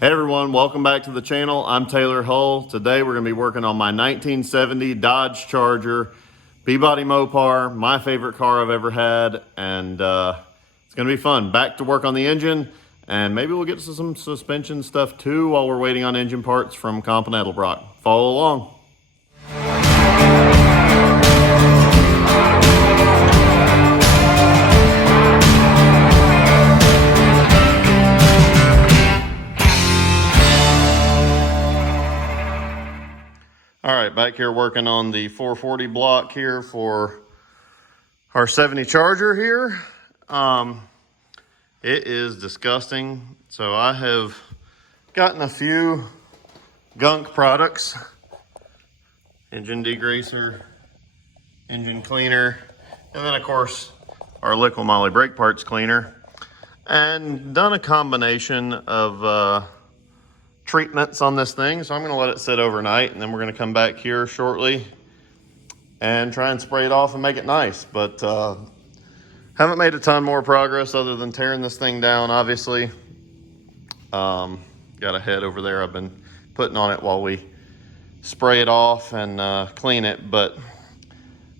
Hey everyone, welcome back to the channel. I'm Taylor Hull. Today we're going to be working on my 1970 Dodge Charger B-Body Mopar, my favorite car I've ever had, and it's going to be fun. Back to work on the engine, and maybe we'll get to some suspension stuff too while we're waiting on engine parts from Comp and Edelbrock. Follow along. All right, back here working on the 440 block here for our 70 Charger here. It is disgusting. So I have gotten a few gunk products, engine degreaser, engine cleaner, and then of course our Liqui Moly brake parts cleaner, and done a combination of treatments on this thing. So I'm going to let it sit overnight, and then we're going to come back here shortly and try and spray it off and make it nice. But haven't made a ton more progress other than tearing this thing down, obviously. Got a head over there I've been putting on it while we spray it off and clean it, but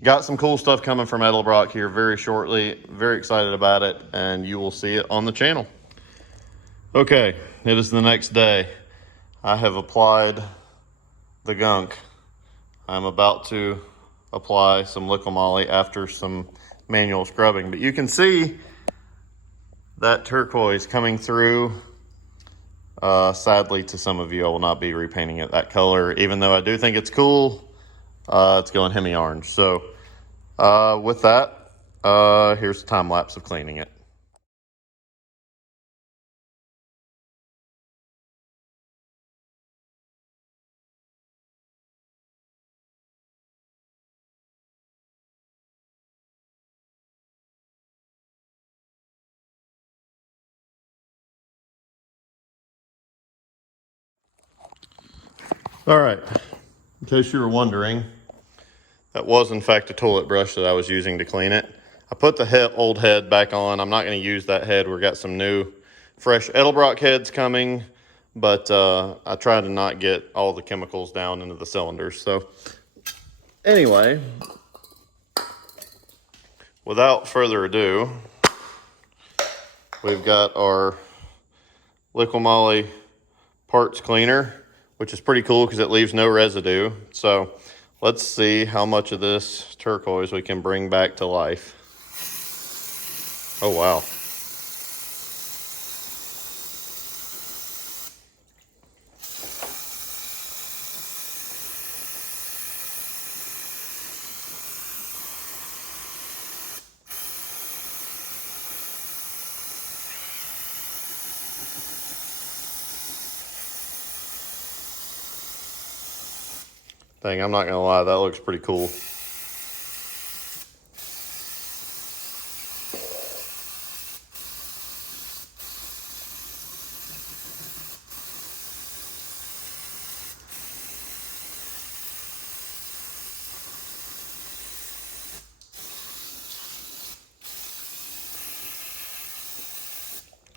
got some cool stuff coming from Edelbrock here very shortly. Very excited about it, and you will see it on the channel. Okay, it is the next day. I have applied the gunk. I'm about to apply some Liqui Moly after some manual scrubbing, but you can see that turquoise coming through. Sadly, to some of you, I will not be repainting it that color, even though I do think it's cool. It's going Hemi orange. So with that, here's a time lapse of cleaning it. All right, in case you were wondering, that was in fact a toilet brush that I was using to clean it. I put the old head back on. I'm not going to use that head. We've got some new, fresh Edelbrock heads coming, but I tried to not get all the chemicals down into the cylinders. So anyway, without further ado, we've got our Liqui Moly parts cleaner, which is pretty cool because it leaves no residue. So let's see how much of this turquoise we can bring back to life. Oh, wow. Dang, I'm not gonna lie, that looks pretty cool.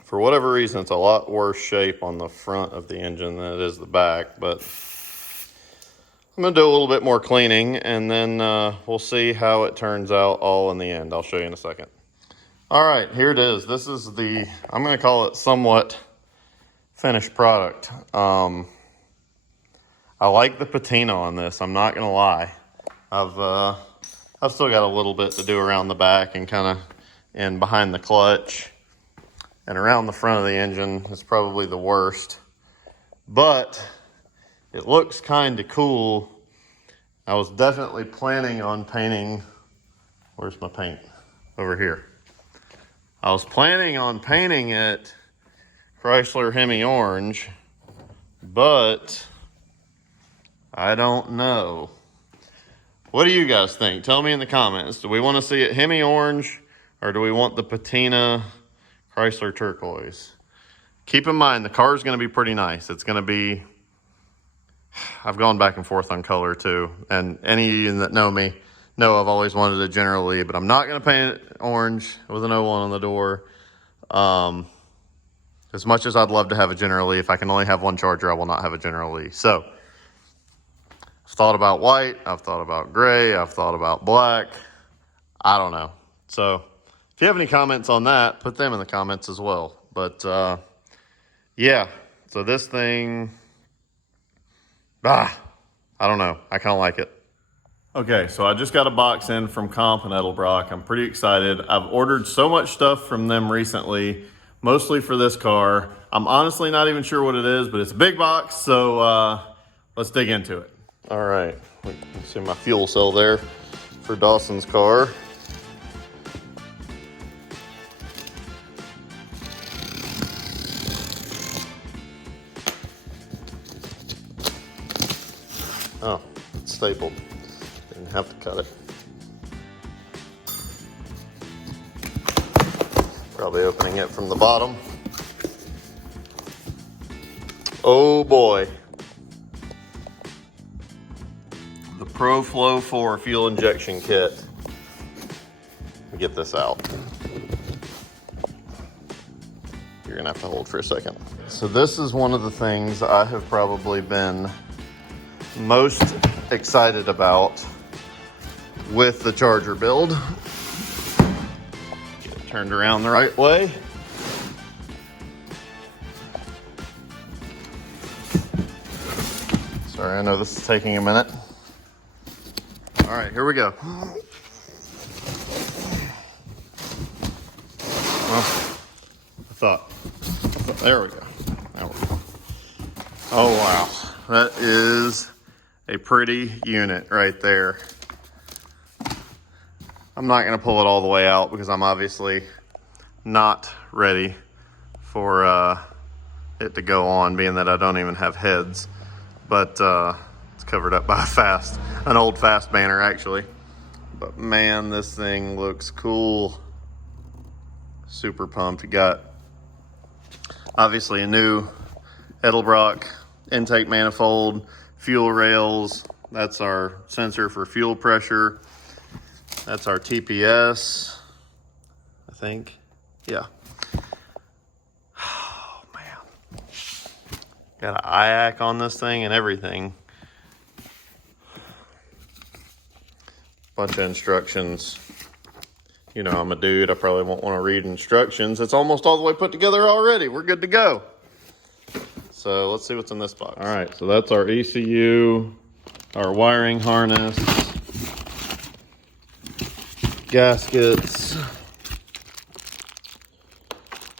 For whatever reason, it's a lot worse shape on the front of the engine than it is the back, but I'm gonna do a little bit more cleaning, and then we'll see how it turns out all in the end. I'll show you in a second. All right, here it is. This is the, I'm gonna call it somewhat finished product. I like the patina on this, I'm not gonna lie. I've still got a little bit to do around the back and kind of in behind the clutch. And around the front of the engine is probably the worst, but it looks kind of cool. I was definitely planning on painting, where's my paint? Over here. I was planning on painting it Chrysler Hemi orange, but I don't know. What do you guys think? Tell me in the comments. Do we want to see it Hemi orange, or do we want the patina Chrysler turquoise? Keep in mind, the car is going to be pretty nice. It's going to be, I've gone back and forth on color too. And any of you that know me know I've always wanted a General Lee, but I'm not going to paint it orange with an 01 on the door. As much as I'd love to have a General Lee, if I can only have one charger, I will not have a General Lee. So I've thought about white, I've thought about gray, I've thought about black. I don't know. So if you have any comments on that, put them in the comments as well. But yeah, so this thing, I don't know. I kind of like it. Okay, so I just got a box in from Comp and Edelbrock. I'm pretty excited. I've ordered so much stuff from them recently, mostly for this car. I'm honestly not even sure what it is, but it's a big box, so let's dig into it. All right, you can see my fuel cell there for Dawson's car. Oh, it's stapled. Didn't have to cut it. Probably opening it from the bottom. Oh boy. The ProFlow 4 fuel injection kit. Let me get this out. You're gonna have to hold for a second. So this is one of the things I have probably been most excited about with the charger build. Get it turned around the right way. Sorry, I know this is taking a minute. All right, here we go. Well, I thought, there we go. There we go. Oh wow, that is a pretty unit right there. I'm not gonna pull it all the way out because I'm obviously not ready for it to go on, being that I don't even have heads. But it's covered up by an old fast banner actually. But man, this thing looks cool. Super pumped. It got obviously a new Edelbrock intake manifold, fuel rails. That's our sensor for fuel pressure. That's our TPS, I think. Yeah. Oh man. Got an IAC on this thing and everything. Bunch of instructions. You know, I'm a dude. I probably won't want to read instructions. It's almost all the way put together already. We're good to go. So let's see what's in this box. All right, so that's our ECU, our wiring harness, gaskets,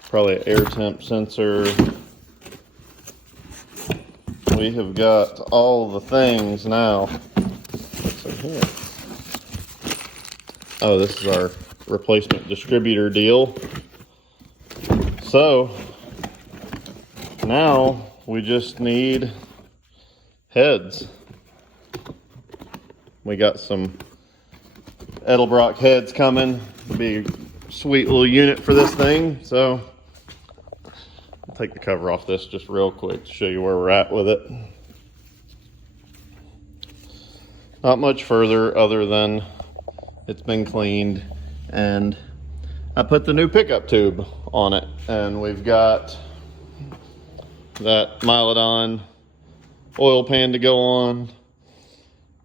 probably an air temp sensor. We have got all the things now. What's in here? Oh, this is our replacement distributor deal. So now we just need heads. We got some Edelbrock heads coming. It'll be a sweet little unit for this thing. So I'll take the cover off this just real quick to show you where we're at with it. Not much further other than it's been cleaned, and I put the new pickup tube on it, and we've got that Milodon oil pan to go on.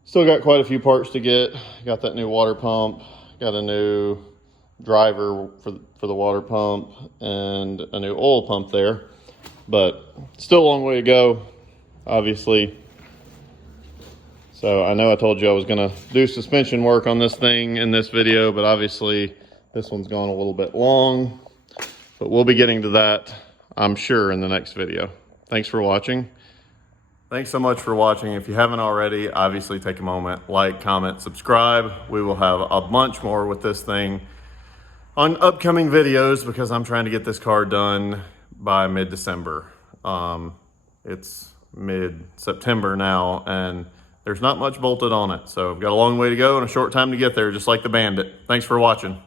Still got quite a few parts to get. Got that new water pump, got a new driver for the water pump, and a new oil pump there, but still a long way to go, obviously. So I know I told you I was gonna do suspension work on this thing in this video, but obviously this one's gone a little bit long, but we'll be getting to that, I'm sure, in the next video. Thanks for watching. Thanks so much for watching. If you haven't already, obviously take a moment, like, comment, subscribe. We will have a bunch more with this thing on upcoming videos because I'm trying to get this car done by mid-December. It's mid-September now, and there's not much bolted on it. So I've got a long way to go and a short time to get there, just like the Bandit. Thanks for watching.